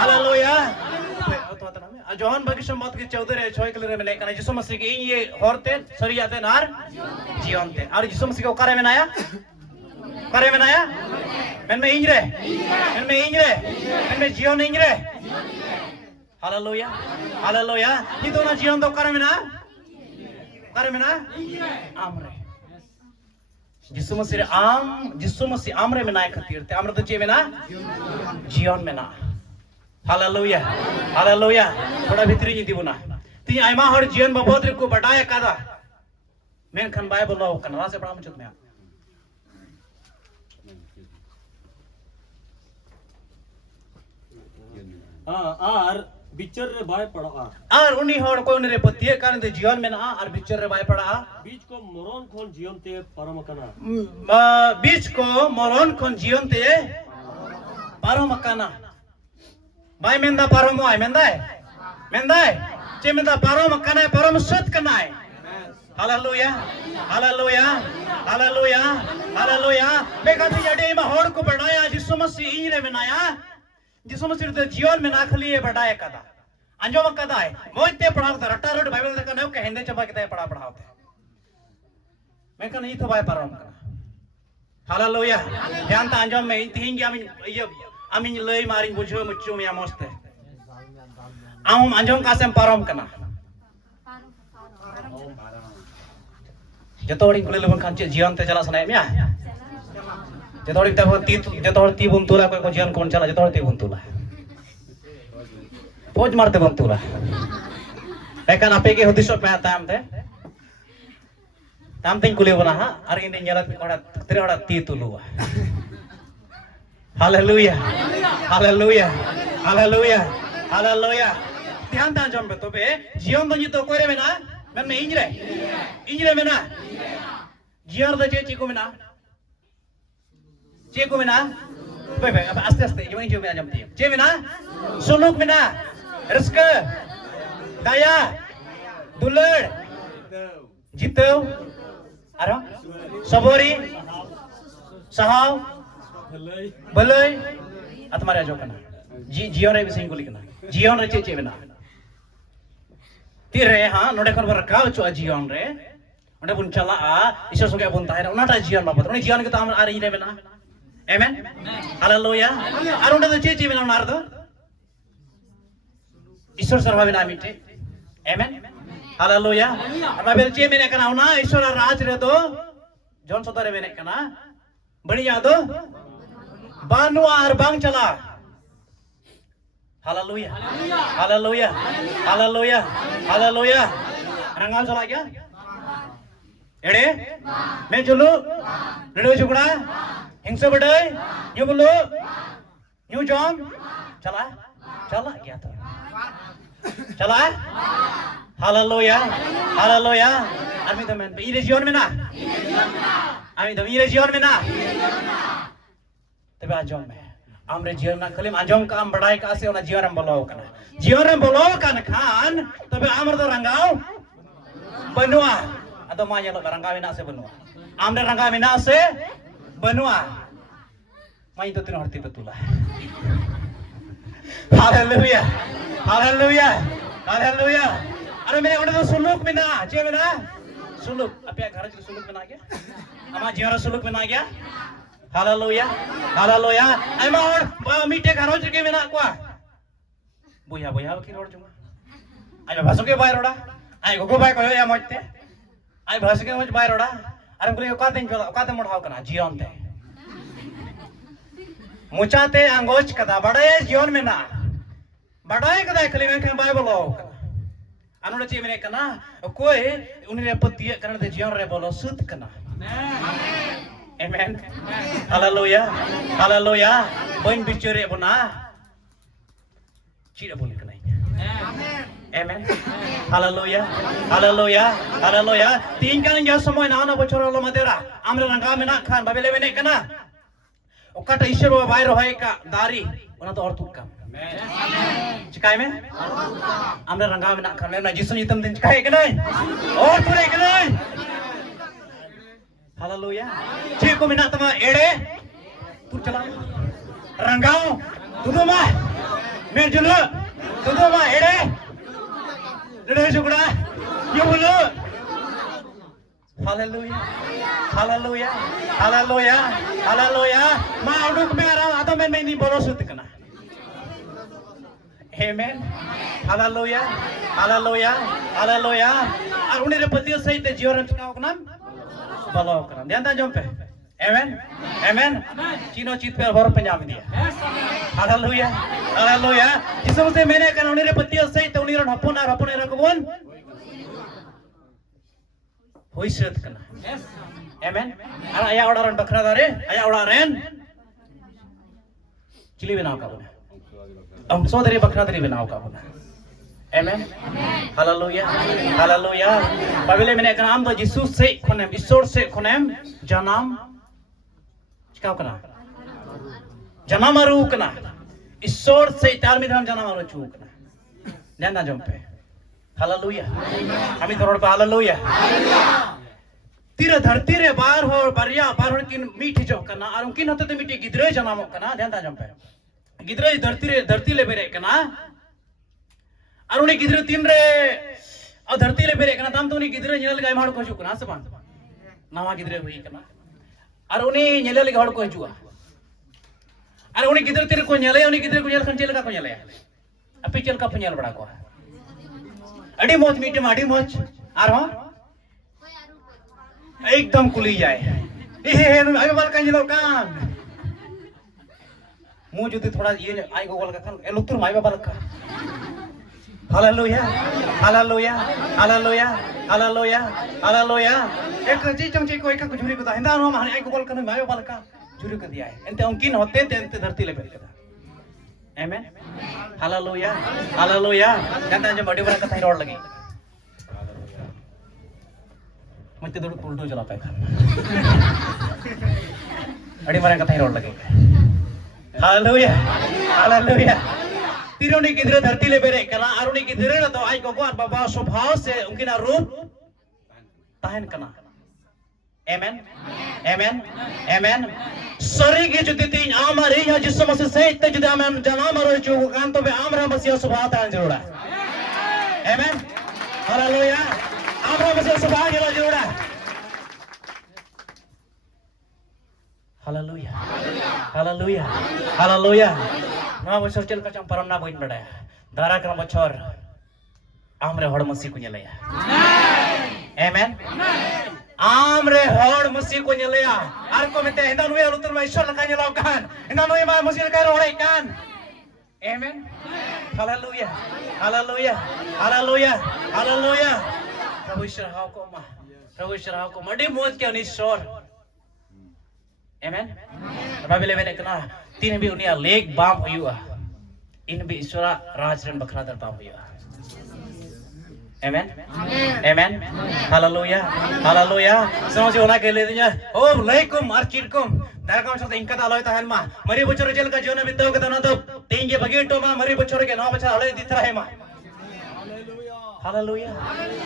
Hallelujah Johan बगी सम्मत के 14 6 किलो में लेकर यीशु मसीह के ये होरते सरियाते नार जीवनते और यीशु मसीह को करे में नाया men me ingre men me जीवन ingre हालेलुया ये तो ना जीवन तो करे में ना आमरे यीशु मसीह आमरे में ना खातिर ते आमरे तो चे में ना जीवन में ना हालेलुया थोड़ा भीतरी नी दिबुना ती आयमा हर जीवन बाबद रे को बटाया कादा मेन खन बाइबल लो कनरा से पढ़ा मुझत में आर बिचर रे बाय पड़ा आर उनी हर को ने पतिए कारण ते जीवन में ना आर बिचर रे बाय पड़ा बीच को मरण खोन जीवन ते परम कना बीच को मरण खोन जीवन ते परम कना बाय मेंदा परम आय मेंदा चे मेंदा परम कना परम सत कना हालेलुया मैं कहती जड़े में हर को बढ़ाया यीशु मसीह इरे में नाया यीशु मसीह तो जीवन में ना खली बढ़ाया कदा अंजो कदा है मोइते पढ़ावते रट्टा रोड बाइबल तक ने के हिंदे चबा के पढ़ावते मैं कन ई तो बाय परम कना हालेलुया ध्यान ता अंजो में तीन के आमी लई मारी बुझो मुचो मिया मस्त आम अंजो का से परम कना जतोड़ी कुले लोगन खान जीवन ते चला सनाय मिया जतोड़ी ती बुन तुला कोई जीवन कोन चला जतोड़ी ती बुन तुला पोज मारते बुन तुला एकान आपे के हदिस पे ताम ते कुले बना हा अरे इन नेला ओड़ा तेरे ओड़ा ती तुलुआ हालेलुया ध्यान ता जम तो बे जीवन तो तो कोरे में ना मैं में इंजरे में ना जीवन तो चेको में ना बे अब आस्ते जो इंजो में जमती चे में ना सुलूक में ना रिस्क दया दुलड़ जितो अरे सबोरी सहाव भलाई आत्मारे जो कना जीवन रे विषय को लिखना जीवन रे चे में ना तीरे हाँ नोडे खन रखा चो जीवन रे ओंडे बुन चला ईश्वर संगे बुन ताहे ओनाटा जीवन बाबत ओने जीवन के ताम आरे इरे बेना आमेन हालेलुया आर ओंडे तो चे बेना ओनार दो ईश्वर सरवा बेना मिटे आमेन हालेलुया बाबेल चे मेने कना ओना ईश्वर राज रे तो जॉन सतरे बेने कना बढ़िया दो बानु आर बांग चला हालेलुया रंगाल चला क्या एड़े मैं चलो रेडियो चुकड़ा हिंसा बढ़ाए न्यू बोलो न्यू जॉम चला क्या था चला हालेलुया आदमी तो मैं इरे जीवन में ना आदमी तो इरे जीवन में ना तबे आजम में आमरे जीवन ना खली आजम का आम बढ़ाई का से ओना जीवन में बोलो कना जीवन में बोलो कन खान तबे आमर तो रंगाव बनुआ अदो मा येलो रंगाव ना से बनुआ आमरे रंगाव ना से बनुआ माई तो तीन हरती बतुला हालेलुया अरे मेरे ओडे तो सुलूक में ना जे में ना सुलूक अपया घर के सुलूक में ना गया अमा जीवन सुलूक में ना गया हालेलुया आइमा और मीटे घरो जगे मेना कोआ बुया की रोड जुमा आइ भासो के बाय रोडा आइ गोगो बाय कयो या मते आइ भासो के मज बाय रोडा अरे कुली ओकाते मोढ़ाव कना जीवन ते मुचाते अंगोच कदा बड़े जीवन में ना बड़ाई कदा खली में के बाय बोलो अनोडे चे मेने कना कोई उनी पति कना दे जीवन रे बोलो सुत कना Amen. Hallelujah. Boin bicara buna. Cira boleh kena. Amen. Hallelujah. तीन कन जो समय ना ना बचोर लो मदेरा आमरे रंगा में ना खान बाबेले में नहीं कना ओकाटा ईश्वर वो बाहर होए का दारी उना तो और तुक्का चिकाय में आमरे रंगा में ना खान में ना जिसने इतम दिन चिकाय कना और तुरे कना हालेलुया चे को मिना तमा एड़े तू चला रंगाओ तुदो मा मैं जुलो तो मा हेड़े जुड़े जुगड़ा ये बोलो हालेलुया हालेलुया हालेलुया हालेलुया मा उड़ुक में आ रहा मैं नहीं बोलो सुत कना Amen. Hallelujah. Hallelujah. Hallelujah. और उन्हें पतियों सहित जीवन चुनाव का नाम बलाव करना ध्यान दा जम पे Amen. Amen. चीनो चीत पे और पंजाब दिया Hallelujah. Hallelujah. जिसमें से मैंने कहा उन्हें पतियों सहित उन्हें रखोन रखबोन हुई सेहत करना Amen. अरे आया उड़ारन बकरा दारे आया उड़ारन चिली बनाओ का बोले हम सोदरी बकरा दरी बनाओ का बोला Amen. Hallelujah. Hallelujah. बाइबल में एक नाम तो यीशु से खुनेम ईश्वर से खुनेम जनाम क्या करना जनाम आरू करना ईश्वर से चार में हम जनाम आरू चूक करना ध्यान ना जम पे Hallelujah. हमें थोड़ा पे Hallelujah. तीर धरती रे बार हो बरिया बार हो किन मीठी जो करना और उनकी होते तो मीठी गिदरे जनाम करना ध्यान ना जम पे गिदरे धरती ले बेरे कना और उन्हें गिदरे तीन रे और धरती ले बेरे कना तम तो उन्हें गिदरे नेल गाय मार को हिजू कना सबान नवा गिदरे हुई कना और उन्हें नेल ले गाड़ को हिजू और उन्हें गिदरे तीन को नेले उन्हें गिदरे को नेल खन चेल का को नेले अपी चेल का फनेल बड़ा को अड़ी मोच मीटे माडी मोच आर हो एकदम कुली जाए ए आयो बाल का नेलो कान मुझे तो थोड़ा ये आई गोगल का खान एलुक्तुर माई बाबा लगा hallelujah hallelujah hallelujah hallelujah hallelujah एक जी चंग को एक झुरी को हिंदा नो माने आई गोगल का माई बाबा लगा झुरी को दिया है एंते उनकिन होते ते धरती ले बेर आमेन हालेलुया हालेलुया गंदा जो बड़ी बड़ा कथा रोड लगी मत दौड़ उल्टो चला पाए अड़ी मारे कथा रोड लगी Hallelujah. Hallelujah. तीनों ने किधर धरती ले बेरे कना और उन्हें किधर ना तो आई को और बाबा स्वभाव से उनके ना रूप ताहन कना Amen. Amen. Amen. सरी की जो तीन आमरी है जिस समझ से इतने जुदे आमन जनाम और जो कान तो बे आमरा मसीह स्वभाव ताहन जरूर है Amen. Hallelujah. आमरा मसीह स्वभाव जरूर है Hallelujah. Hallelujah. Hallelujah. Nama bocor cel kacang param na boin beda. Darah kena bocor. Amre hord masih kunya leya. Amen. Amre hord masih kunya leya. Arko mete hendak nuya lutur ma Ishwar lakanya laukan. Hendak nuya ma masih lakai roda ikan. Amen. Hallelujah. Hallelujah. Hallelujah. Hallelujah. Prabhu Ishwar hau ko ma. Prabhu Ishwar hau ko ma. Adi moj kya Ishwar. Amen. Bible में देखना तीन भी उन्हें leg balm हुआ इन भी ईश्वरा राजरन बखरा दर balm हुआ Amen. Amen. Hallelujah. Hallelujah. समझो ना के लिए दिया ओ लेकुम अर्चिरकुम दार का मतलब इनका तालों तो है माँ मरी बच्चों जेल का जीवन बिताओ के तना तो तीन ये बगीटो माँ मरी बच्चों के नौ बच्चा हले दिख रहा है माँ Hallelujah.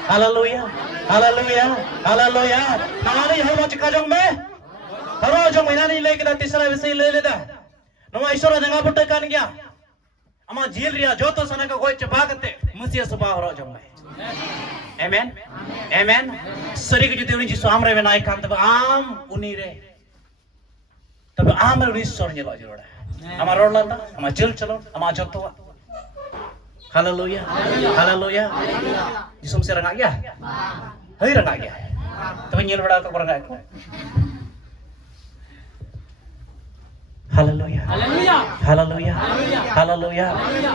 Hallelujah. Hallelujah. Hallelujah. नानी हम आज का जों में हरो जो महीना नहीं लेके दा तीसरा विषय ले लेता नमा ईश्वर जगह पुट्टे कान गया अमा झील रिया जो तो सना का कोई चबागते मसीह सुबह हरो जो में Amen. Amen. सरी के जुते उन्हीं जिसो आम रे बनाए काम तब आम उन्हीं रे तब आम रे उन्हीं सोर निलो जरूर है अमा रोड लाता अमा चिल चलो अमा जोतो Hallelujah. Hallelujah. जिसो से रंगा गया हरी रंगा गया तब नील बड़ा का रंगा को Hallelujah. Hallelujah. Hallelujah. Hallelujah.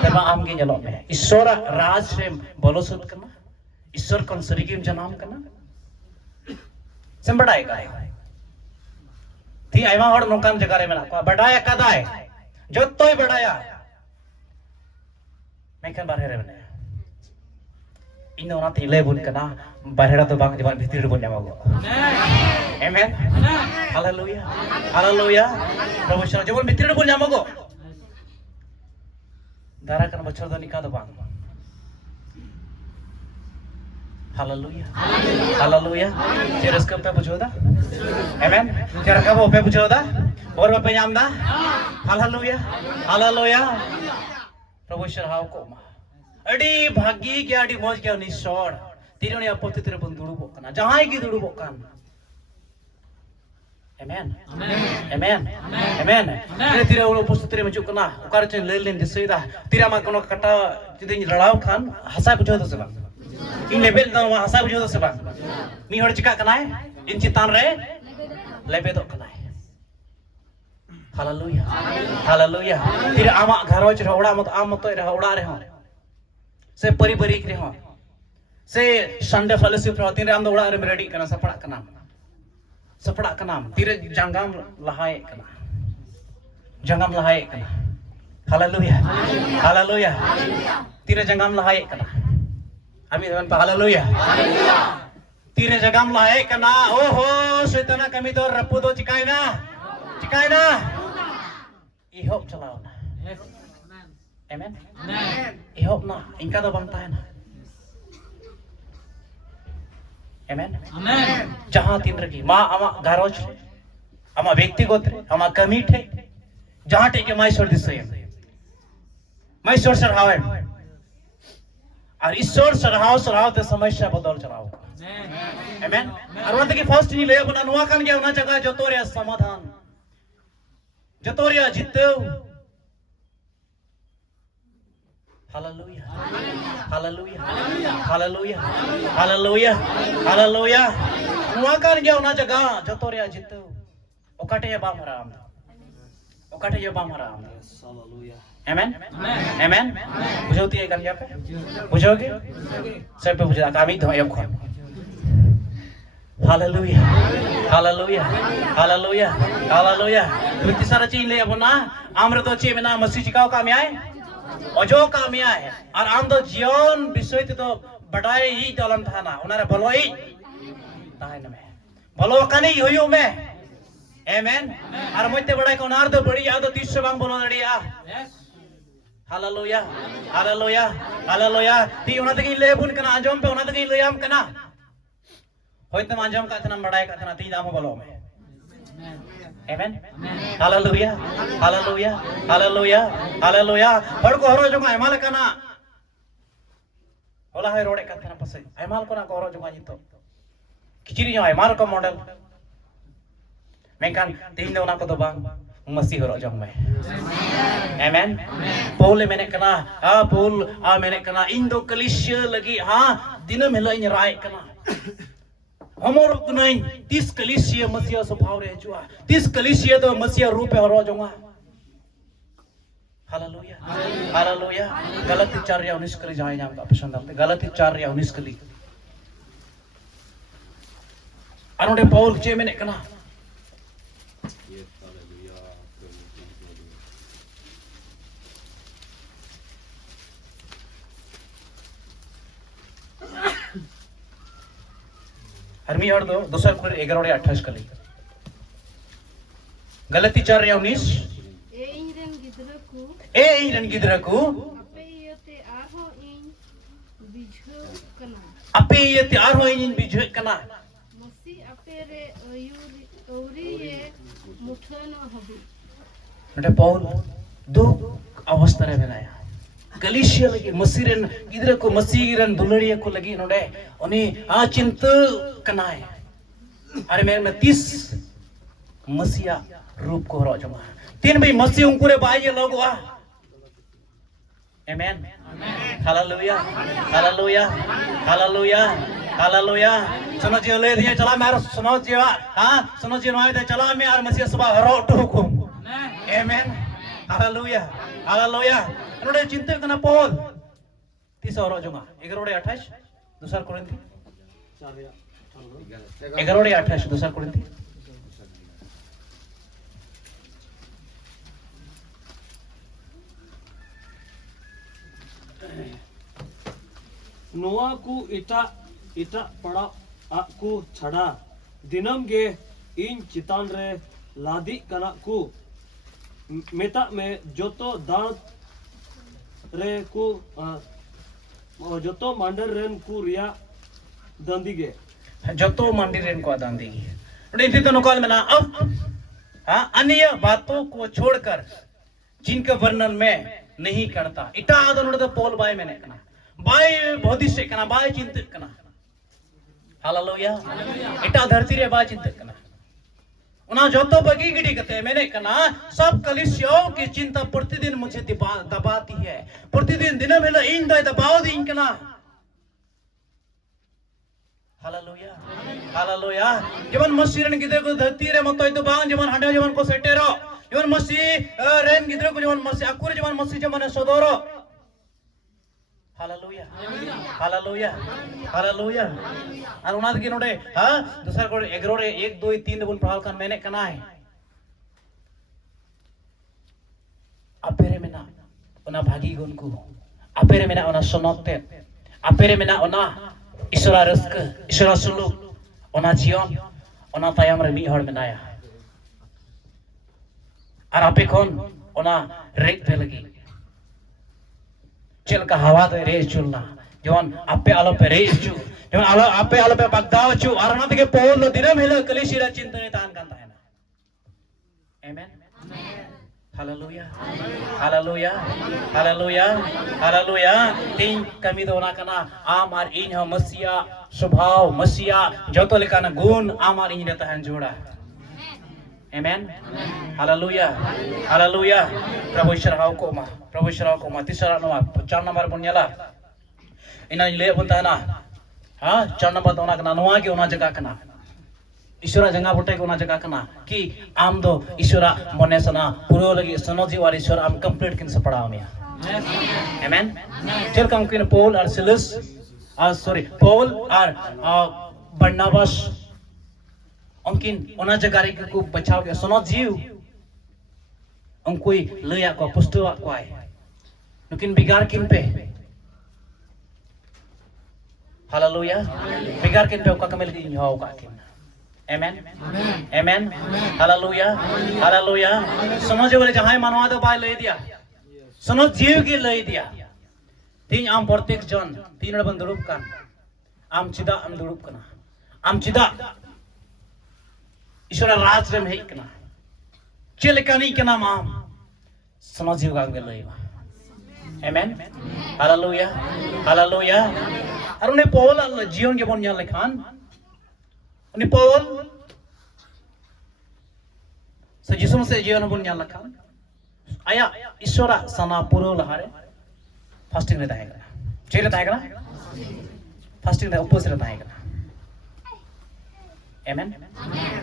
तब आम के जलो में ईश्वर राज से बोलो सुध करना ईश्वर कौन सरी की जनाम करना संबड़ाए का थी आइमा और नौकान जगह रे में ना बढ़ाया कदा है जो तो ही बढ़ाया मैं कन बाहर रे में इन दोनों तीले बुन करना बाहर तो बांग दीवार भीतर बुन जाओगे Amen. Hallelujah. Hallelujah. प्रभु शरण जब भीतर बुन जाओगे दारा करना बच्चों तो निकाल दो बांग Hallelujah. Hallelujah. Cheers ke pe pujo da? Amen. Cheers ka pe pujo da? Or pe nyam da? Hallelujah. Hallelujah. प्रभु सरहाव को मा अड़ी भागी क्या अड़ी मौज क्या निसोड़ तीरों ने अपने तेरे बंद दुड़ू बोकना जहाँ की दुड़ू Bokan Amen. Amen. Amen. Tira ulo posto tira macam kena. Ukar ceng lelin disida. Tira mak kono kata jadi lalau kan hasa bujuh tu sebab. In level tu hasa bujuh tu sebab. Ni hor cakap kena. In citan re level tu kena. Hallelujah. Hallelujah. Tira amak घरों च रहौड़ा मत आम मत रहौड़ा रहे हो. से परी रहे हो. से संडे फेलोशिप रहो. तीन आम दौड़ा रे रेडी करना सपड़ा करना. सपड़ा कनाम तीरे जंगम लहाए कना जंगम लहाए कना हालेलुया हालेलुया तीरे जंगम लहाए कना अभी अपन हालेलुया तीरे जंगम लहाए कना ओहो शैताना कमी तो रप्पू तो चिकाई ना इहोप चलाओ ना आमेन इहोप ना इनका तो बनता है ना Amen. जहाँ तीन रखी माँ अमा घरों चे अमा व्यक्तिगत रे अमा कमिट है जहाँ टेके माइसोर दिसो ये माइसोर सरहावे और ईश्वर सरहाव ते समस्या बदल चलाओ Amen. और वहाँ तक की फर्स्ट नहीं ले अपना नुआ कान क्या उन्हें जगह जतोरिया समाधान जतोरिया Jitto Hallelujah. Hallelujah. Hallelujah. Hallelujah. Hallelujah. Nuakan dia una jaga jotoria jitu. Okate ya bam haram. Okate ya bam haram. Hallelujah. Amen. Amen. Bujauti hai kan jape? Bujoge? Saya pe bujada kami to ayam kho. Hallelujah. Hallelujah. Hallelujah. Hallelujah. Tuti sara चीज ले अपना आम्र तो ची बिना मसीह चिकाओ काम आए अजो कामिया है और आम तो जीवन विषय तो बढ़ाए ही चलन था ना उन्हें बोलो ही ताहे न में बोलो कनी होयो में आमेन और मुझे बढ़ाए को नार तो बड़ी याद तो 30 से बांग बोलो लड़िया हालेलुया हालेलुया हालेलुया ती उन्हें तो कहीं लेबुन कना आजम पे उन्हें तो कहीं लेयाम कना होइते आजम का इतना बढ़ाए का इतना तीन आमो बोलो में Amen. Hallelujah. Hallelujah. Hallelujah. Hallelujah. Baru ko horo jonga emal kana. Olah hai rode katana pasai. Emal ko na ko horo jonga jito. Kiciri jo emal ko model. Mekan tin do na ko do bang masih horo jong me. Amen. Paul mene kana. Paul mene kana Indo Kalisya lagi dinam helo in rai kana. हमारे को नहीं 30 कलीसिया मसीहा स्वभाव रहे जुआ 30 कलीसिया तो मसीहा रूप है और जोंगा हालेलुया हालेलुया गलती 4:19 कली जाए जाम का पसंद आते गलती 4:19 कली अरुणे पौल चे मैंने कना हरमी और दो दूसरा कुल 11:28 कली गलती 4:19 ए इंजन गिदरा को अपे ये तैयार हो इंजन बिझो कना मसी अपे रे औरी ये मुठनो हबी नटे पौल दो अवस्था रे बनाया कलिशिया लगी मसीरन गिदरा को मसीरन दुलड़िया को लगी नोडे उन्हें चिंत कना है अरे मैं 30 मसीहा रूप को हरो जमा तीन भाई मसीह उनकुरे बाये लोग वा आमेन हालेलुया हालेलुया हालेलुया हालेलुया सुनो जी ले दिए चला मैं सुनो जी सुनो जी नोए दे चला मैं और मसीह सुबह हरो टुकुम आमेन हालेलुया हालेलुया नोडे चिंता करना पौल 30 हरो जमा 11:28 दूसरा कोरिन्थी 11:28 दूसरा कोरिन्थी नोआ को इटा पड़ा aku छड़ा दिनम गे इन चितान रे लादी कना को मेता में जोतो दांत रे को जोतो मांडर रेन को रिया दंदी गे जोतो मांडर रेन को दंदी गे इतनी तो नकाल में ना अब अन्य बातों को छोड़कर जिनके वर्णन में नहीं करता इटा आदो नोडे पोल बाय मेने कना बाय भविष्य कना बाय चिंतित कना हालेलुया इटा धरती रे बाय चिंतित कना उना जोतो बगी गिडी कते मैंने कना सब कलिसियों की चिंता प्रतिदिन मुझे दबाती है प्रतिदिन दिन में इन दो दबाव दी इनकना हालेलुया हालेलुया जवन मसीह रन गिदे को धरती रे मतो तो बांग जवन हंडे जवन को सेटेरो जवन मसीह रेन गिदे को जवन मसीह अकुर जवन मसीह जवन सदोरो हालेलुया हालेलुया हालेलुया और उना के नोडे हां दूसरा को 11 रे 1 2 3 बन पढ़ाल कान मैंने कना है अपेरे मेना उना भागी गुन को अपेरे मेना उना सोनोते अपेरे मेना उना ईश्वरा रस्क ईश्वरा सुलुक उना जीवन उना तायम रे मी हड़ मेनाया और आपे कौन उना रेक पे लगी चल का हवा दे रेस चुलना जवन आपे आलो पे रेस चु जवन आलो आपे आलो पे बगदाव चु और ना के पोल दिनम हेला कलिशिरा चिंतने तान कांता है ना आमेन हालेलुया हालेलुया हालेलुया हालेलुया तीन कमी दो ना कना आमार इन ह मसीहा स्वभाव मसीहा जतो लेकाना गुण आमार इन रहता है जोड़ा आमेन हालेलुया हालेलुया प्रभु ईश्वर को मा तीसरा नंबर 4 नंबर बुनियाला इना ले बनता ना हां 4 नंबर तो ना कना नोआ के ओना जगह कना ईश्वरा जंगा बोटे को ना जगह कना कि आम दो ईश्वरा मने सना पुरो लगी सनो जीवार ईश्वर आम कंप्लीट किन से पढ़ाओ मिया आमेन चल कम किन पौल और सिलस पौल और बरनबास उनकिन ओना जगह रे को बचाव के सनो जीव उनकोई लया को पुस्तवा को आए लेकिन बिगाड़ किन पे हालेलुया बिगाड़ किन पे का कमल की हो का किन आमेन आमेन हालेलुया हालेलुया समझे बोले जहां मनवा दो बाय ले दिया सनो जीव के ले दिया तीन आम प्रत्येक जन तीन बन दुरुप कान आम चिदा आम दुरुप कना आम चिदा ईश्वर राज रे हेक कना चल कनी कना माम सनो जीव का ले लेवा आमेन हालेलुया हालेलुया और उन्हें पौल जीवन के बन जान लेखान उन्हें पौल से जिसम से जीवन बन जान लेखान आया ईश्वरा सना पुरो लहारे फास्टिंग रहता है चेल रहता है फास्टिंग रहता उपवास रहता है आमेन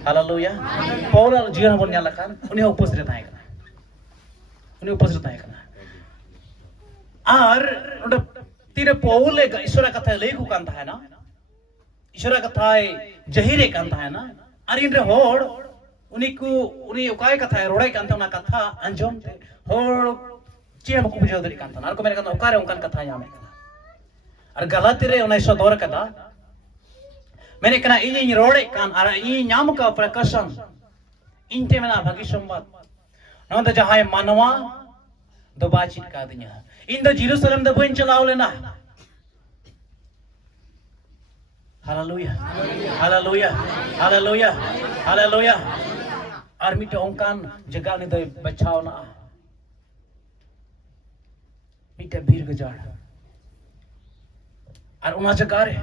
हालेलुया पौल जीवन बन जान लेखान उन्हें उपवास रहता है उन्हें उपवास रहता है और तीरे पौल ईश्वरा कथा लेखु कांता है ना ईश्वरा कथा जहीरे कांता है ना और इन रे होड़ उनी उकाय कथा है रोड़े कांता ना कथा अंजम ते होड़ चे मको बुझो दरी कांता ना और को मेरे कांता उकारे उनकान कथा या में और गलती रे उन्हें सदोर कदा मैंने कना इन रोड़े कान और इन नाम का प्रकाशन इनते मेना भागी संवाद नंद जहां मानवा दो बातचीत का दिया इन द जेरूशलेम द बन चलाओ लेना हालेलुया हालेलुया हालेलुया हालेलुया और मिटे ओंकान जगह ने दो बचाओ ना मिटे भीड़ गजाड़ और उना जगह रे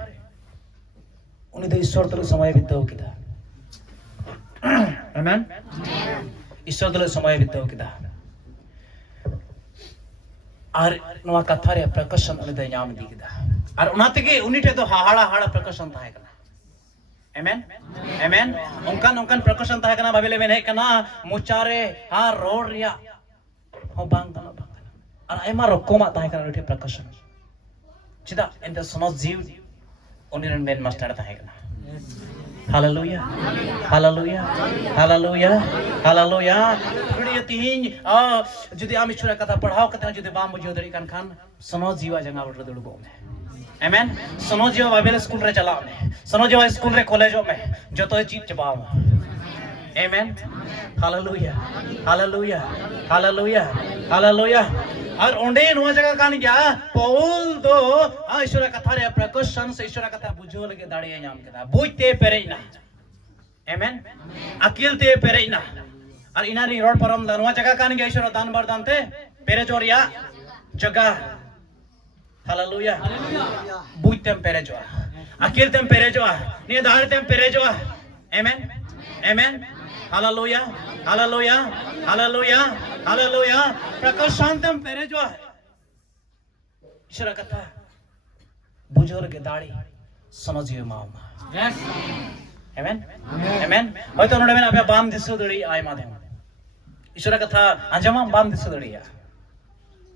उन्हें दो ईश्वर तले समय बिताओ किदा आमेन ईश्वर तले समय बिताओ किदा और नवा कथा रे प्रकाशन उन्हें दे नाम दी किदा और उनाते के उन्हीं तो हाड़ा प्रकाशन था है आमेन आमेन उनकान प्रकाशन था है भाबेले में है कना मुचारे हां रोड रिया हो बांग और आयमा रकमा था है उठे प्रकाशन चिदा इन द सन ऑफ जीव उन्हीं मेन मास्टर था है hallelujah hallelujah hallelujah hallelujah video तीन जुदी आम ईश्वर कथा पढ़ाओ कथा जुदी बाम मुझे दरी कान खान सनो जीवा जंगा बड़ दुड़गो में आमेन सनो जीवा बाइबल स्कूल रे चलाओ में सनो जीवा स्कूल रे कॉलेज में जतो चीज चबाओ amen hallelujah hallelujah hallelujah hallelujah और ओंडे नवा जगह कान गया पौल दो ईश्वर कथा रे प्रकाशन से ईश्वर कथा बुझो लगे दाड़िया नाम केदा बुझते पेरेना आमेन अकिलते पेरेना और इनारी रोड परम नवा जगह कान गया ईश्वर दान वरदान ते पेरे जोरिया jaga haleluya buj tem perejoa akil tem perejoa ni dahar tem perejoa amen amen haleluya haleluya haleluya haleluya prakashan tem perejoa ईश्वर कथा बुजुर्ग दाढ़ी समझिए मामा amen amen hoyto node men apya bam disu dori ay madhem ईश्वर कथा anjama bam disu dori ya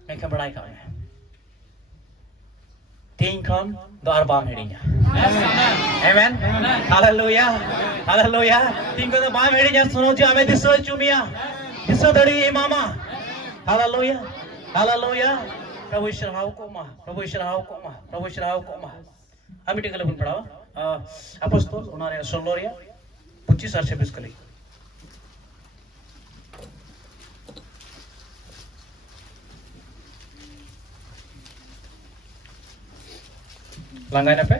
मैं क्या बड़ाई करूँ तीन कौन दो अरबाम हेड़िया amen hallelujah hallelujah तीन कौन दो बाम हेड़िया सुनो जी हमें दिसो चुमिया दिसो दड़ी मामा hallelujah hallelujah Prabhu Ishwar how को माँ प्रभु ईश्वर हाउ को माँ प्रभु ईश्वर हाउ को माँ हम इटे कल बुन पढ़ाओ अपोस्तल उन्होंने सोलोरिया 25 और 26 कली langgain apa?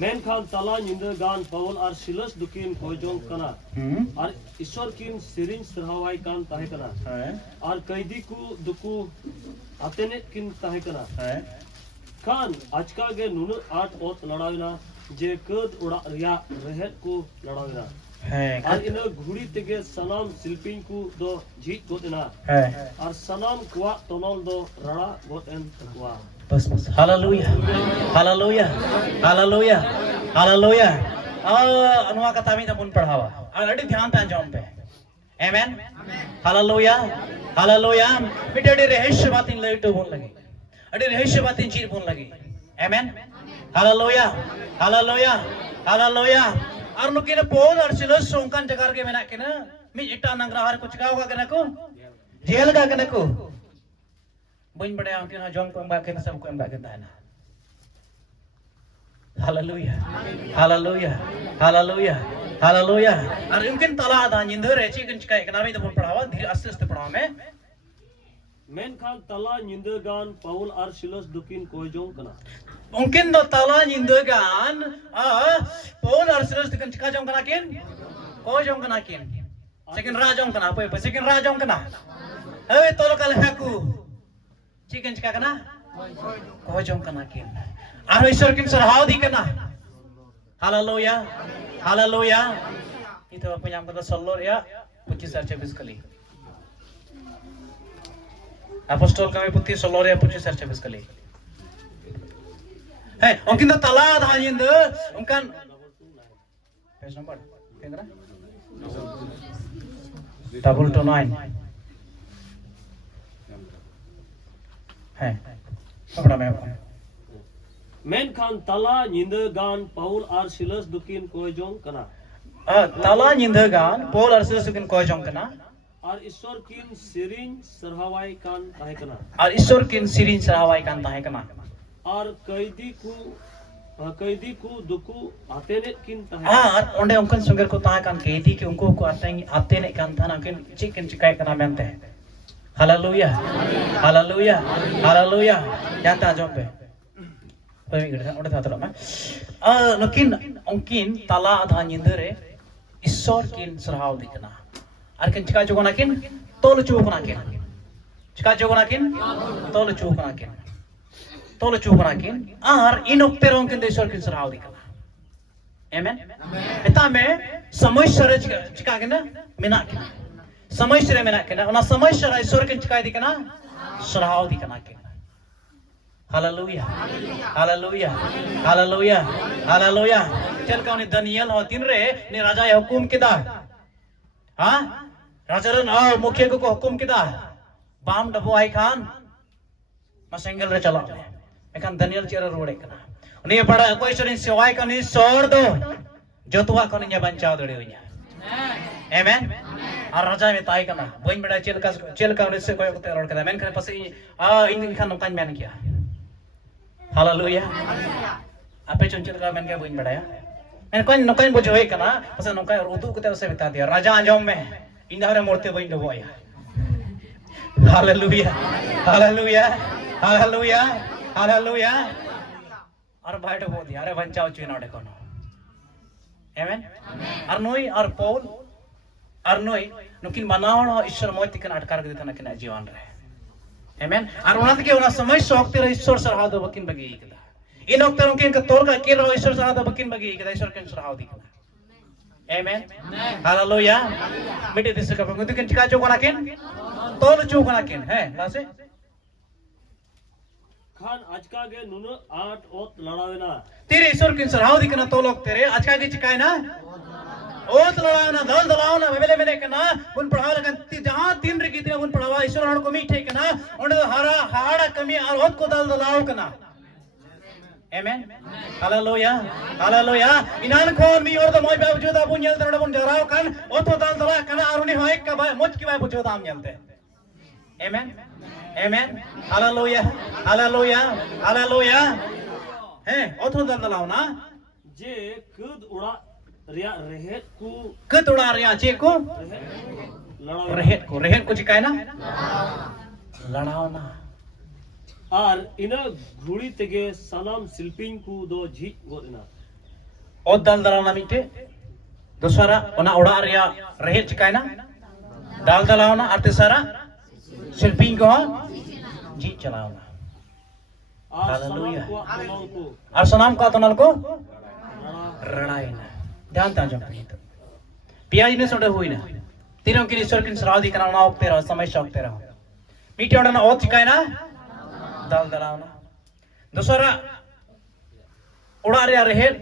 मेनखान तला निंदगान पवल और सिलस दुकिन खोजों कना और ईश्वर किन सिरिंज सरहावाई कान ताहे कना और कैदी को दुकु आतेने किन ताहे कना कान आज का गे नुन 8 ओत लड़ाविना जे कद उड़ा रिया रहत को लड़ाविना और इन घुड़ी तेगे सलाम शिल्पिंग को दो जीत गोतना और सलाम कुआ तोनल दो रड़ा गोतन कुआ बस बस हालेलुया हालेलुया हालेलुया हालेलुया अनुवा कथा में तमुन पढ़ावा अड़ी ध्यान तान जॉन पे आमेन हालेलुया हालेलुया मिटे रहस्य बातें लेट बोल लगी अड़ी रहस्य बातें चीर बोल लगी आमेन हालेलुया हालेलुया हालेलुया और नुकिन पोल और सिलस सोंकान जगार के मेना केना मी इटा नंगरा हर कुछ गाओगा केना को जेल का केना को बन बड़े आंटी ना जोंग को एम्बा के सब को एम्बा के दाना हालेलुया हालेलुया हालेलुया हालेलुया और इनकिन तला दा निंदर है चिकन चिका एक नामी तो पढ़ावा धीरे आस्ते आस्ते पढ़ावा में मेन खान तला निंदगान पाउल और सिलस दुकिन कोजों कना उनकिन दो तला निंदगान पाउल और सिलस दुकिन चिका जोंग कना किन कोजों कना किन सेकंड राजों कना पे सेकंड राजों कना अबे तो कल हाकू चिकन चिका कना कोजों कना किन आरो ईश्वर किन सरहाव दी कना hallelujah hallelujah itu apa yang kata solor ya 25 kali apostol kami putih solor ya 25 kali hey mungkin tu tala dah nyindu mungkin page number kira 229 hey apa namanya main Khan तला निंदगान पाउल और सिलस दुकिन कोजों कना तला निंदगान पाउल और सिलस दुकिन कोजों कना और ईश्वर किन सिरिंज सरहावाई कान ताहे कना और ईश्वर किन सिरिंज सरहावाई कान ताहे कना और कैदी को दुकु आतेने किन ताहे और ओंडे उनकन सुंगर को ताहे कान कैदी के उनको को आतेने कान था ना किन चिकन चिकाय कना मेंते हालेलुया हालेलुया हालेलुया जानता जों पे उड़े था तो मैं लेकिन उनकिन तला आधा निंदरे ईश्वर किन सरहाव दिखना और किन चिका जोगना किन तोल चुकना किन चिका जोगना किन तोल चुकना किन और इन उक्तेरों किन ईश्वर किन सरहाव दिखना आमेन इतना में समय शरे चिका किन मिना किन समय शरे मिना किन उना समय शरे ईश्वर किन चिका दिखना सरहाव दिखना किन हालेलुया हालेलुया हालेलुया हालेलुया चल का उन्हें दानियल हो तीन रे ने राजा ये हुकुम किदा हाँ राजा रे ना मुखिया को हुकुम किदा बाम डबो आई खान मसेंगल रे चला मैं खान दानियल चेरा रोड़े कना उन्हें बड़ा कोई शरीर सेवाई का नहीं सोड़ दो जो तुआ को नहीं बंचाव दौड़े हुई हैं आमेन और राजा में ताई करना बोइन बड़ा चेल का उन्हें से कोई कुत्ते रोड करना मैंने खाने पसे इन खान नौकान मैंने किया हालेलुया आपे चंचल का मैंने क्या बोइन बड़ा या मैंने कोई नौकान बोझ होए करना पसे नौकान और उदू कुत्ते उसे बिता दिया राजा आजम में इन दावरे मोड़ते बोइन डबो या हालेलुया हालेलुया हालेलुया हालेलुया और भाई डबो दिया अरे बंचाओ चुना उड़े कोनो आमेन और नोई और पौल और नोई नुकिन बनावण ईश्वर मोय तिकन अटकार गदि तना किना जीवन रे Amen. Ar unat ke una samay sok tera Ishwar sarhad bakin bagi ikda. In okta unkin ka tol ka kira Ishwar sarhad bakin bagi ikda Ishwar ken sarhad ikda. Amen. Hallelujah. Miti disa ka bangun ken chika chok nakin. Tol chok nakin. Hai, lase. Khan आज का गे नुन आठ ओत लड़ावे ना तेरे ईश्वर ken sarhad ikna tolok tere आज का ke chika na. ओत लड़ाओ ना दल दलाओ ना वेले वेले कना उन पढ़ावा लगन जहां तीन रे कितने उन पढ़ावा ईश्वर हण को मीठे कना उन हरा हाड़ा कमी और ओत को दल दलाओ कना आमेन हालेलुया हालेलुया इनान खोन मी और द मोय बाबू जोदा बुन यल दरड बुन जराओ कन ओत दल दला कना और उनी होय का बाय मोच की बाय बुझो दाम जलते आमेन आमेन हालेलुया हालेलुया हालेलुया हैं ओत दल दलाओ ना जे खुद उड़ा रिया रहेत को ketulah ria ceko लड़ावे rehet ko cikai na ladao na आर इन घुड़ी तेगे सलाम शिल्पिंग को दो झी गोदना od dal dalao na mite dosara ona oda ria rehet cikai na dal dalao na arte sara silping ko ji chalao na आर Hallelujah. सलाम को अतलाओ को ar sanam ko atonal ko लड़ा radai na जानता जब itu पियाजी ने सोडे हुई ना तीनों की ईश्वर की सराधी करना ना ओकते रहो समय शौकते रहो मीठे उड़ना ना ओत चिकाय ना दाल दलाओ ना दूसरा उड़ा रिया रहेर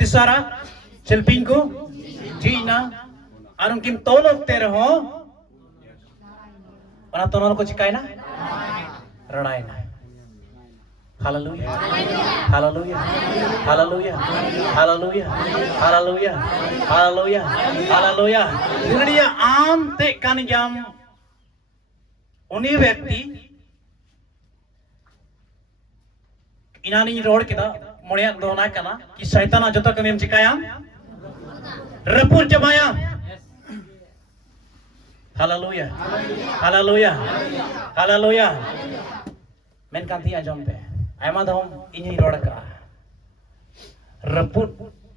तीसरा शिल्पिंग को जी ना और उनकी तोल ओकते रहो और तोनों को चिकाय ना रड़ाई ना Hallelujah. Hallelujah. Hallelujah. Hallelujah. Hallelujah. Hallelujah. Hallelujah. Dunia am te kan jam uni व्यक्ति inani road kita mulai dona kana ki syaitan jota kami cikayam repur jemaya Hallelujah. Hallelujah. Hallelujah. Men kan tiya jompe ayam dom ini roda ka reput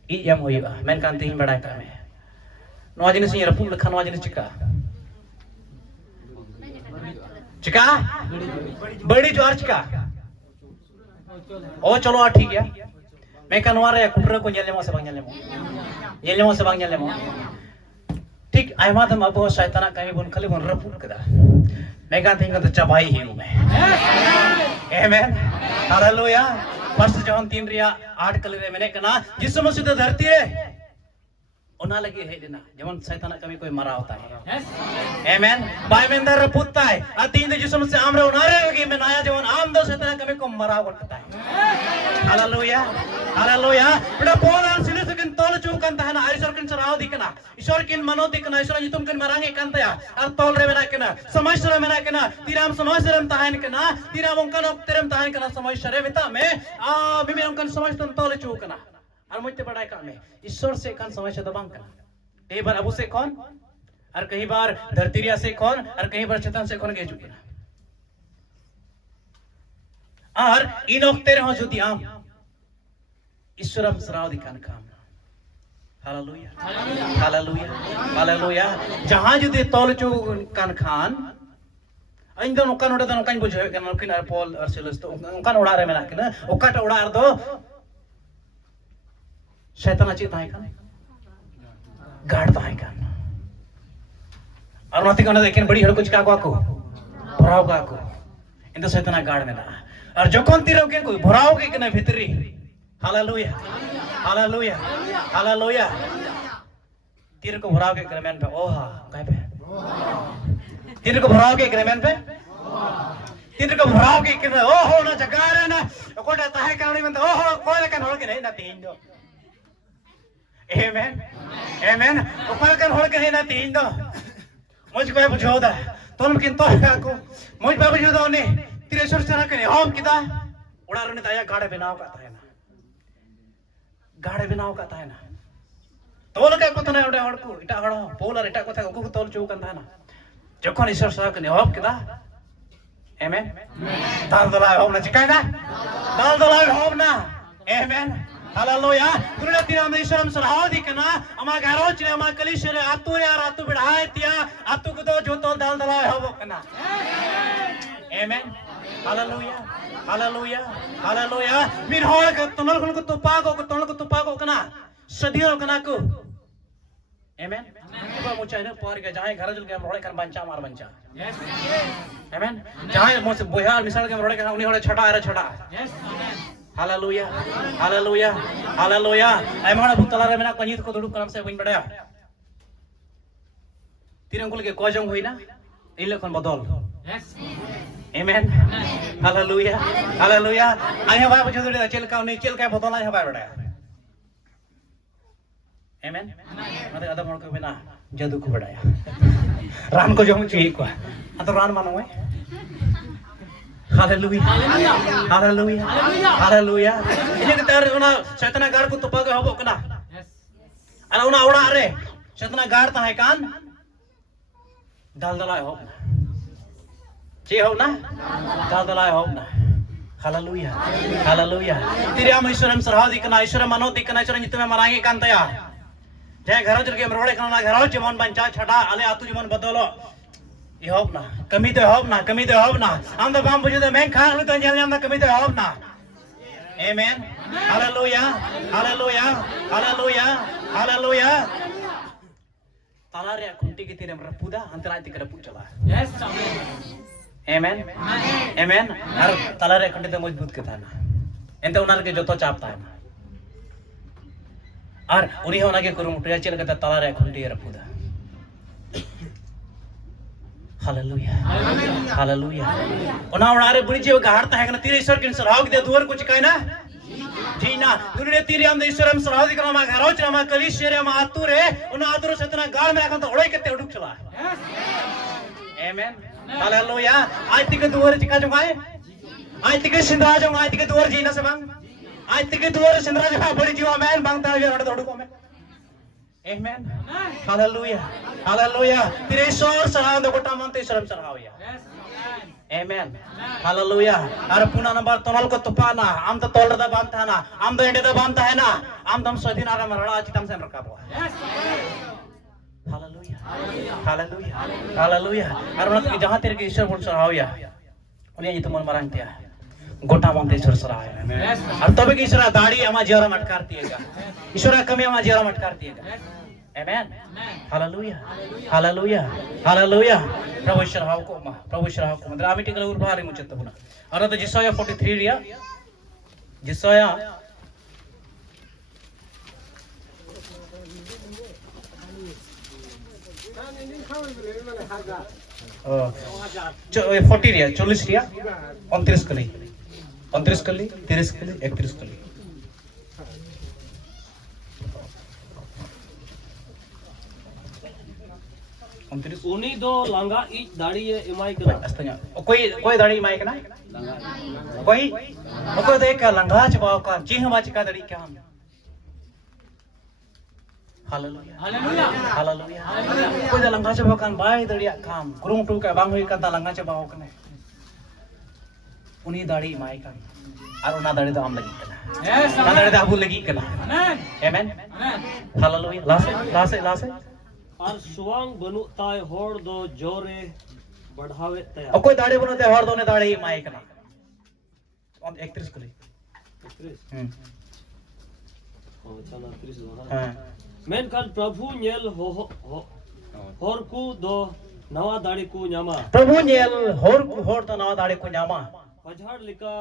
I jam hoiba men kan tiya bada ka me no jenis ini reput lekhan no jenis cika badi juar cika oh chalo ठीक है मैं कनवार है कुटरे को nyale mo sabang nyale mo ठीक ayam dom abo syaitan kami bun khali bun reput kada मैं kan tiya to chabai hi मैं Amen. Hallelujah. First John 3 रिया 8 कल रे मैंने कहा जिस मसीह तो धरती है उन्हें लगे है देना जब शैतान कभी कोई मरा होता है Amen. बाइबल में अंदर पुत्ता है अतीन जिस मसीह आम रे उन्हें लगे में नया जवान आम दो शैतान कभी को मरा करता है Hallelujah. Hallelujah. बड़ा बोल सिले से किन तोल चुकान था ना ईश्वर किन सराव दिखना ईश्वर किन मनो दिखना ईश्वर जितुम किन मरांगे कंता या और तोल रे में ना किना समाज रे में ना किना तीराम समाज रे में ताहन किना तीराम उनका नो तेरम ताहन किना समाज रे में ता में बिबे उनका समाज तन तोल चुकना और मुझे बड़ा काम है ईश्वर से कान समाज दबांग करना कई बार अबू से कौन और कई बार धरतीरिया से कौन और कई बार शैतान से कौन गए चुकना और इन वक्त तेरे हो जो दियाम ईश्वरम सराव दिखान काम हालेलुया हालेलुया हालेलुया जहां जुदे तोल चो कान खान इन दोनों कान उड़ा दोनों कान बुझे कान किन आर पॉल और सिलस तो कान उड़ा रे मेना किन ओकाट उड़ा आर दो शैतान अची ताई कान गाड़ ताई कान और माती कोना देखेन बड़ी हड़ कुछ का को भराव का को इन तो शैतान गाड़ मेना और जोकन तीरो के कोई भराव के कने भीतरी हालेलुया हालेलुया हालेलुया तीर को भराव के ग्रमेन पे ओहा काय पे तीर को भराव के ग्रमेन पे तीर को भराव के कने ओहो ना जगा रे ना कोटा ताहे काणी में ओहो कोई कन होल के नहीं ना तीन दो आमेन आमेन कोई कन होल के नहीं ना तीन दो मुझ को बुझोदा तुम किन तो को मुझ पे बुझोदा ने तीरेश्वर चरा के हम किदा उड़ा रे ताया गाड़े बनाव का था ना गाड़े बनाव का था ना तोल का को तना उड़े हड़ को इटा हड़ पोलर इटा को था को तोल चौ का था ना जखन ईश्वर चरा के हम किदा आमेन दाल दला हम ना चिकाय ना दाल दला हम ना आमेन हालेलुया दुनिया तीराम ईश्वरम सरहाव दिकना अमा घरोच ने अमा कलिश रे आतु रे आतु बिढ़ाए तिया आतु को तो जो तो दाल दलाय होबो कना आमेन हालेलुया हालेलुया हालेलुया मिर होड़ के तनल को तुपागो कना सदियों कना को आमेन को मुचा ने पर के जाए घर जुल के रोड़े कर बंचा मार बंचा आमेन जाए मोसे बोया मिसाल के रोड़े के उनी होड़े छटा अरे छटा हालेलुया हालेलुया हालेलुया एमहण भूतला रे मेना कनित को दुडुक कलम से बइन बडया तिरंकुल के कोजंग होइना इन लखन बदल आमेन हालेलुया हालेलुया आया बाय बुझो दे चेलका उनी चेलका बदल आया बाय बडया आमेन मते अदम हण को बिना जादू को बडाया रान को जम चाहिए को अतो रान मानो है हालेलुया हालेलुया हालेलुया इने तेर उना शैतान गार को तुपा के होबो कना अरे उना ओड़ा रे शैतान गार ता है कान दाल दलाय होब ना चे हो ना दाल दलाय होब ना हालेलुया हालेलुया तेरे हम ईश्वरम सरहाव दिकना ईश्वर मनो दिकना ईश्वर नित में मरांगे कांतया जय घर जल के रोड़े कना घर जमन बंचा छटा अले आतु जमन बदलो ये होब ना कमी तो होब ना हम तो बाम बुझे तो मैं खा तो जल ना कमी तो होब ना आमेन हालेलुया हालेलुया हालेलुया हालेलुया ताला रे खुंटी के तीरे रपुदा अंतरा ती कर पूचला यस आमेन आमेन हर ताला रे खुंटी तो मजबूत के था ना एंते उनार के जतो चापता है और उनी होना के करू मुटिया चल के ताला रे खुंटी रपुदा हालेलुया हालेलुया ओना ओनारे बुनी जे गाड़ता है ना तीरे ईश्वर के सराव के दुवर कुछ कहना जी ना दुनिया तीरे हम ईश्वर हम सराव दिकरा मा घरो चरा मा कलिश रे मा आतुरे ओना आतुरे सतना गाड़ में रखन तो ओड़े केते उडुक चला आमेन हालेलुया आज तिके दुवर चिका जमाए आज तिके सिंधरा जो आज तिके दुवर जीना से बांग आज तिके दुवर सिंधरा जो बड़ी जीवा मैन बांगता है रड दौड़ को में आमेन हालेलुया हालेलुया तेरे ईश्वर सराव दो गोटा मनते ईश्वर सरावया आमेन हालेलुया अरे पुना नंबर तनल को तुपाना आम तो तोल दा बांधता है ना आम तो एंडे दा बांधता है ना आम तम सदिन आरा मरड़ा चितम से रकाबो हालेलुया हालेलुया हालेलुया अरे मतलब जहां तेरे के ईश्वर बोल सरावया उन्हें ये तो मन मरांगतिया गोटा मनते ईश्वर सरावया और तबे के ईश्वर दाढ़ी अमा जेरा मटकारतीएगा ईश्वर कमी अमा जेरा मटकारतीएगा आमेन हालेलुया हालेलुया हालेलुया प्रभु ईश्वर हाव को मतलब आमी टिकल उर भारी मुचत बुना और तो जिसया 43 रिया जिसया ओ 40 रिया 40 रिया 29 कली 30 कली 31 कली उनी दो लांगा इच दाड़ी ये इमाई करा अस्तኛ कोई दाड़ी इमाई कना कोई देख लंगा चबाव का चिन्ह बाच का दाड़ी क्या हम हालेलुया हालेलुया हालेलुया कोई लंगा चबाव कान बाय दाड़ी काम गुरुम टू का बांग हुई का लंगा चबाव कने उनी दाड़ी इमाई का और उना दाड़ी तो हम लगी कना ना दाड़ी तो आबू लगी कना आमेन हालेलुया लासे और सुवांग बनुताय होड़ दो जोरे बढ़ावे तया और कोई दाढ़ी बनते होड़ दो ने दाढ़ी माई कना 31 कली 31 ओ चला 30 हां मेन काल प्रभु नेल हो होर को दो नवा दाढ़ी को न्यामा प्रभु नेल होड़ तो नवा दाढ़ी को न्यामा पझाड़ लिका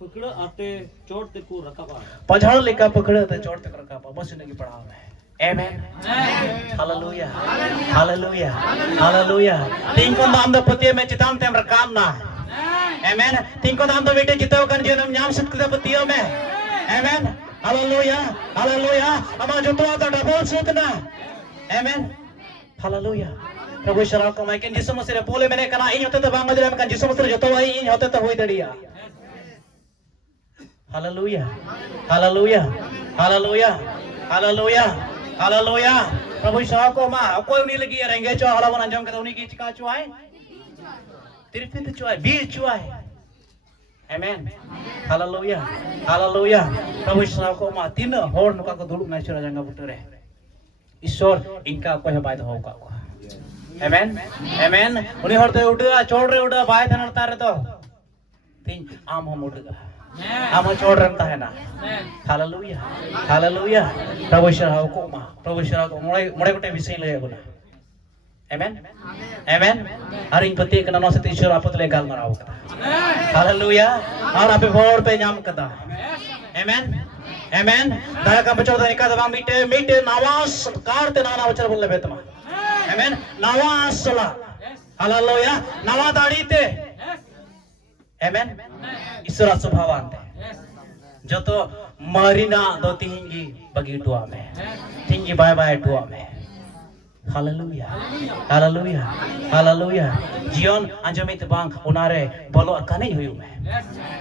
पकड़ आते चोट ते को रकाबा पझाड़ लिका पकड़ आते चोट ते रकाबा बस इनकी पढ़ाव है आमेन हालेलुया हालेलुया हालेलुया तीन को नाम द पतिये में चिताम तेम रकाम ना आमेन तीन को नाम द बेटे जितो कन जन्म नाम सत के पतियों में आमेन हालेलुया हालेलुया अमा जो तो डबल सुतना आमेन हालेलुया प्रभु शराव को मैं जिस मसरे बोले मैंने कना इन होते तो बांग मजरे में जिस मसरे जो तो भाई इन होते तो होई दड़िया hallelujah hallelujah hallelujah hallelujah hallelujah प्रभु शराव को मा कोई नहीं लगी रहेंगे जो हला बन अंजम के तो उन्हीं की चिका चुआए तिरफित चुआए बीर चुआए Amen. Hallelujah. Hallelujah. Prabu Isra ko ma tina hor nuka ko dulu na sura jangga butere. Ishor inka ko he bai ho ka ko. Amen. Amen. Uni hor te uda chod re uda bai thanar tar to. Tin am hom uda. Am chod ram ta hai na. Hallelujah. Hallelujah. Prabu Isra ko ma. Prabu Isra ko mulai kote bisai le ko na. Amen. Amen. Hari pati kena nasi tisur apa tu legal marau kata. Hallelujah. Har ape bor pe jam kata. Amen. Amen. Daya ka bachor dani ka daba mite nawas kar te nana bachor bolle betma. Amen. Nawas sala. Hallelujah. Nawa dadi te. Amen. Isra subhawan te. Joto marina do tinggi bagi dua me. Tinggi bye bye dua me. Hallelujah. Hallelujah. Hallelujah. Jion anjamit bang unare bolo akane huyu me.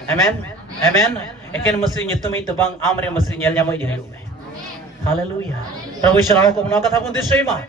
Amen. Amen. Eken mesti nyetumit bang amre mesti nyel nyamai huyu me. Hallelujah. Prabu Isra ko muna katha pun disrima.